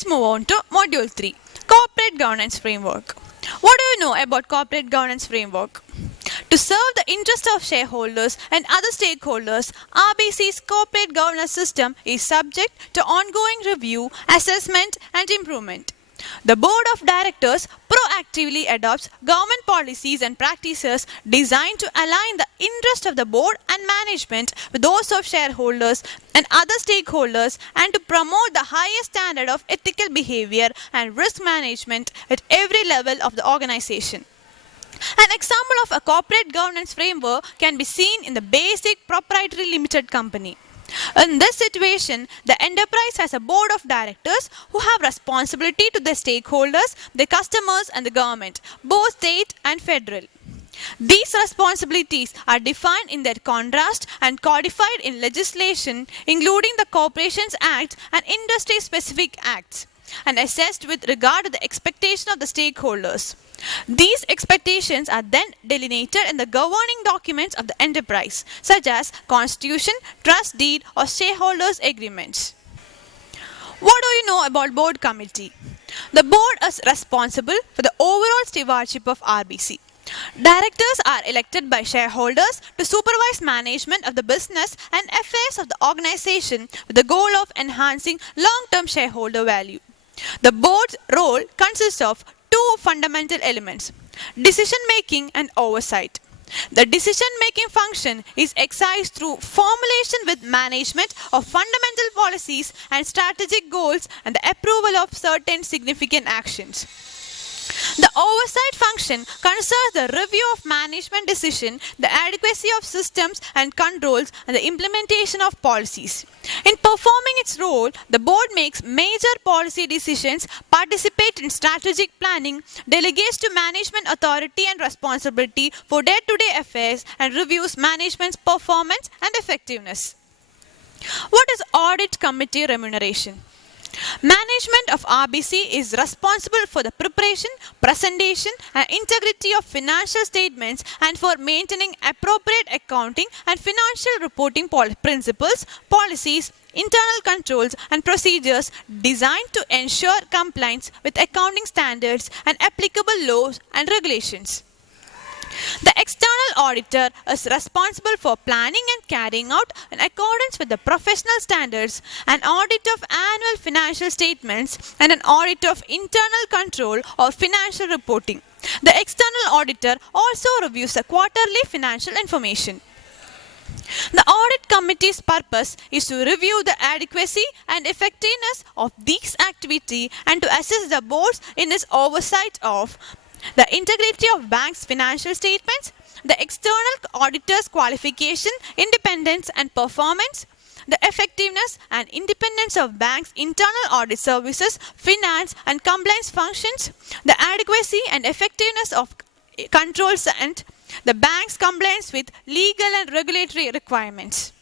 Let's move on to Module 3, Corporate Governance Framework. What do you know about Corporate Governance Framework? To serve the interest of shareholders and other stakeholders, RBC's corporate governance system is subject to ongoing review, assessment, and improvement. The Board of Directors proactively adopts government policies and practices designed to align the interest of the board and management with those of shareholders and other stakeholders, and to promote the highest standard of ethical behavior and risk management at every level of the organization. An example of a corporate governance framework can be seen in the basic proprietary limited company. In this situation, the enterprise has a board of directors who have responsibility to their stakeholders, their customers, and the government, both state and federal. These responsibilities are defined in their contrast and codified in legislation, including the Corporations Act and industry-specific acts, and assessed with regard to the expectation of the stakeholders. These expectations are then delineated in the governing documents of the enterprise, such as constitution, trust deed, or shareholders' agreements. What do you know about board committee? The board is responsible for the overall stewardship of RBC. Directors are elected by shareholders to supervise management of the business and affairs of the organization with the goal of enhancing long-term shareholder value. The board's role consists of two fundamental elements: decision-making and oversight. The decision-making function is exercised through formulation with management of fundamental policies and strategic goals and the approval of certain significant actions. The oversight function concerns the review of management decision, the adequacy of systems and controls, and the implementation of policies. In performing its role, the board makes major policy decisions, participates in strategic planning, delegates to management authority and responsibility for day-to-day affairs, and reviews management's performance and effectiveness. What is Audit Committee remuneration? Management of RBC is responsible for the preparation, presentation, and integrity of financial statements and for maintaining appropriate accounting and financial reporting principles, policies, internal controls, and procedures designed to ensure compliance with accounting standards and applicable laws and regulations. The external auditor is responsible for planning and carrying out, in accordance with the professional standards, an audit of annual financial statements and an audit of internal control or financial reporting. The external auditor also reviews the quarterly financial information. The audit committee's purpose is to review the adequacy and effectiveness of these activities and to assess the boards in its oversight of the integrity of banks' financial statements, the external auditor's qualification, independence and performance, the effectiveness and independence of banks' internal audit services, finance and compliance functions, the adequacy and effectiveness of controls, and the bank's compliance with legal and regulatory requirements.